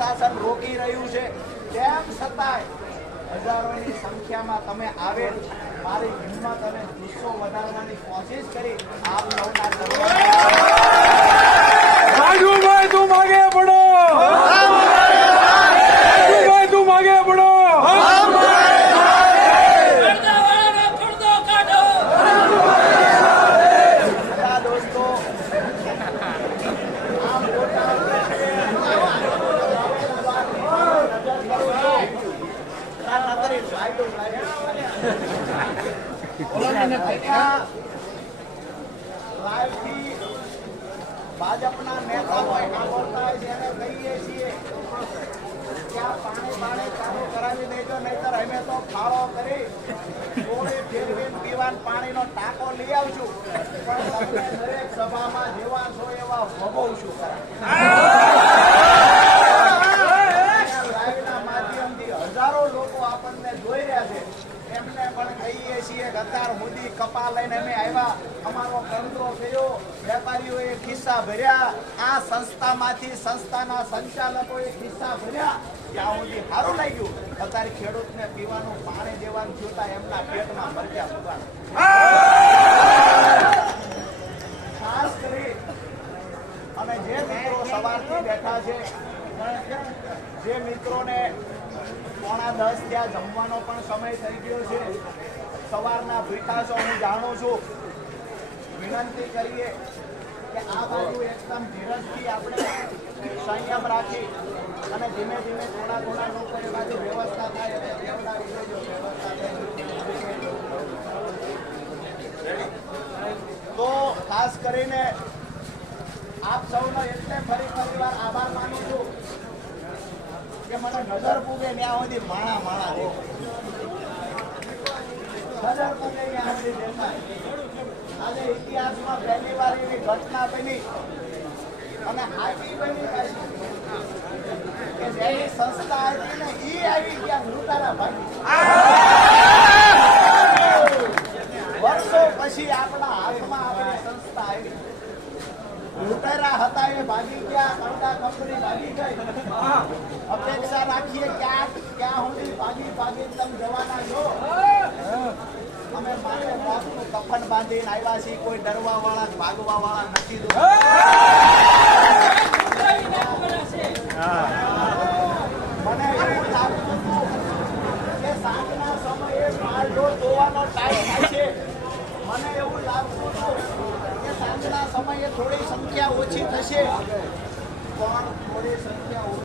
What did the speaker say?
પ્રશાસન રોકી રહ્યું છે, તેમ છતાંય હજારોની સંખ્યામાં તમે આવે મારી હિંમત અને જુસ્સો વધારવાની કોશિશ કરી. આપ સૌના રાજુભાઈ તું માગે પડો, રાજુભાઈ તું માગે પડો. દોસ્તો ભાજપના નેતાઓ સાંભળતા જેને કહીએ છીએ ત્યાં પાણી ચાલુ કરાવી દેજો, નહીતર અમે તો ફાળો કરી ગોળી ફેરવીને પીવાનું પાણીનો ટાંકો લઈ આવશું, પણ તમને દરેક સભામાં જેવા છો એવા ભોગવશું. લાઈવના માધ્યમથી હજારો લોકો આપણને જોઈ રહ્યા છે, એમને પણ કહીએ છીએ કે અત્યાર સુધી કપા લઈને અમે આવ્યા, અમારો કંદરો થયો, વેપારીઓએ ખિસ્સા ભર્યા, આ સંસ્થામાંથી સંસ્થાના સંચાલકોએ ખિસ્સા ભર્યા, ત્યાં સુધી સારું લાગ્યું. અત્યારે ખેડૂતને પીવાનું પાણી દેવાનું જોતા એમના પેટમાં મરચા ફૂગા. ખાસ કરી અને જે મિત્રો સવારથી બેઠા છે, જે મિત્રોને 9:30 ત્યાં જમવાનો પણ સમય થઈ ગયો છે, સવારના ભૂખ્યા છો હું જાણું છું. વિનંતી કરીએ કે આ બાજુ એકદમ ધીરજથી આપણે સંયમ રાખી અને ધીમે ધીમે થોડા લોકો એ બાજુ વ્યવસ્થા થાય અને કેવડાવી દેજો. વ્યવસ્થા તો ખાસ કરીને આપ સૌનો એટલે ફરી વાર આભાર માનું છું કે મને નજર પૂગે ત્યાં સુધી માણા દે, નજર પૂગે ત્યાં સુધી દેખાય. આજે ઇતિહાસમાં પહેલી વાર એવી ઘટના બની અને હાકી બની કે જેની સંસ્થા હતી ને એ આવી ત્યાં લૂંટારા ભાગી. વર્ષો પછી આપણા હાથમાં આપણી સંસ્થા આવી. લૂંટારા હતા એ ભાગી ગયા, કરતા કંપની ભાગી ગઈ. અપેક્ષા રાખીએ ક્યાં સુધી ભાગી તમે જવાના છો. અમે મારે મોતનું કફન બાંધીને આવ્યા છીએ, કોઈ ડરવા વાળા ભાગવા વાળા નથી. મને એવું લાગતું હતું કે સાંજના સમયે માલઢો ધોવાનો ટાઈમ થાય છે. મને એવું લાગતું હતું કે સાંજના સમયે થોડી સંખ્યા ઓછી થશે, પણ